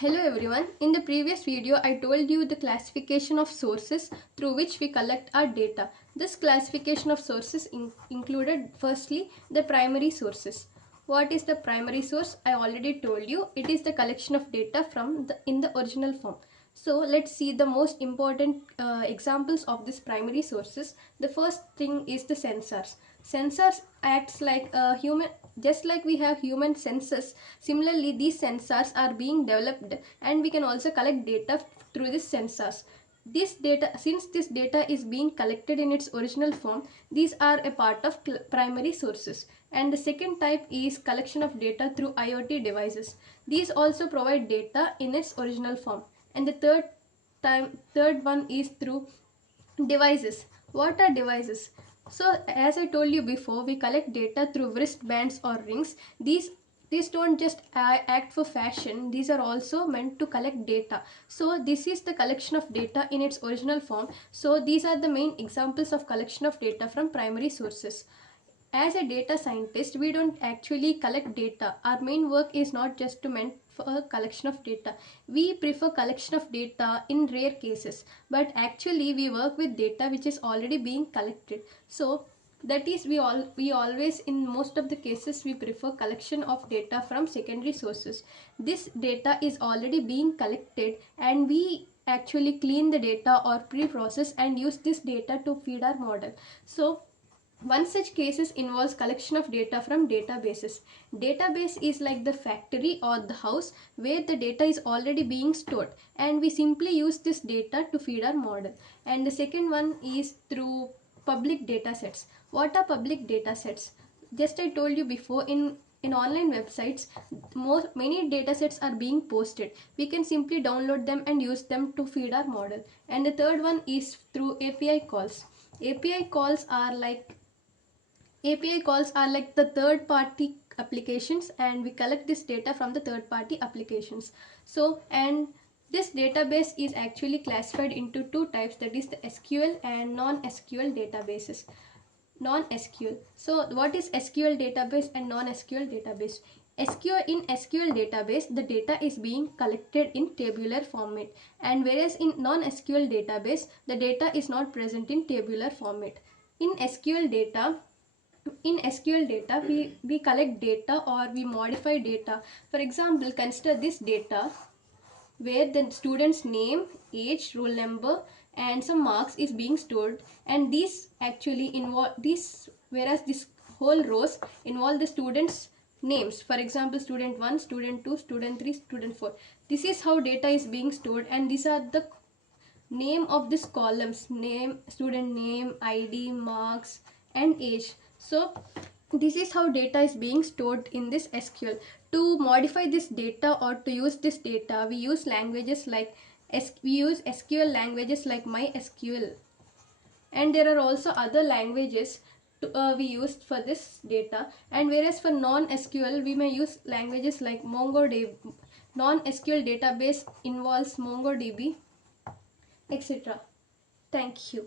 Hello everyone. In the previous video, I told you the classification of sources through which we collect our data. This classification of sources included firstly the primary sources. What is the primary source? I already told you. It is the collection of data in the original form. So let's see the most important examples of these primary sources. The first thing is the sensors. Sensors acts like a human, just like we have human senses. Similarly, these sensors are being developed and we can also collect data through these sensors. This data, since this data is being collected in its original form, these are a part of primary sources. And the second type is collection of data through IoT devices. These also provide data in its original form. And the third one is through devices. What are devices? So as I told you before, we collect data through wristbands or rings. These don't just act for fashion, these are also meant to collect data. So this is the collection of data in its original form. So these are the main examples of collection of data from primary sources. As a data scientist, we don't actually collect data. Our main work is not just to meant for a collection of data. We prefer collection of data in rare cases, but actually we work with data which is already being collected. So that is, we always, in most of the cases, we prefer collection of data from secondary sources. This data is already being collected and we actually clean the data or pre-process and use this data to feed our model. So one such cases involves collection of data from databases. Database is like the factory or the house where the data is already being stored and we simply use this data to feed our model. And the second one is through public data sets. What are public data sets? Just I told you before, in online websites, many datasets are being posted. We can simply download them and use them to feed our model. And the third one is through API calls. API calls are like API calls are like the third party applications and we collect this data from the third party applications. So, and this database is actually classified into two types, that is the SQL and non-SQL databases. Non-SQL. So what is SQL database and non-SQL database? In SQL database, the data is being collected in tabular format, and whereas in non-SQL database, the data is not present in tabular format. In SQL data, we collect data or we modify data. For example, consider this data where the student's name, age, roll number and some marks is being stored, and these actually involve this, whereas this whole rows involve the students names. For example, student 1, student 2, student 3, student 4. This is how data is being stored, and these are the name of this columns: name, student name, id, marks and age. So this is how data is being stored in this SQL. To modify this data or to use this data, we use languages like we use SQL languages like MySQL, and there are also other languages we used for this data. And whereas for non-SQL, we may use languages like MongoDB. Non-SQL database involves MongoDB, etc. Thank you.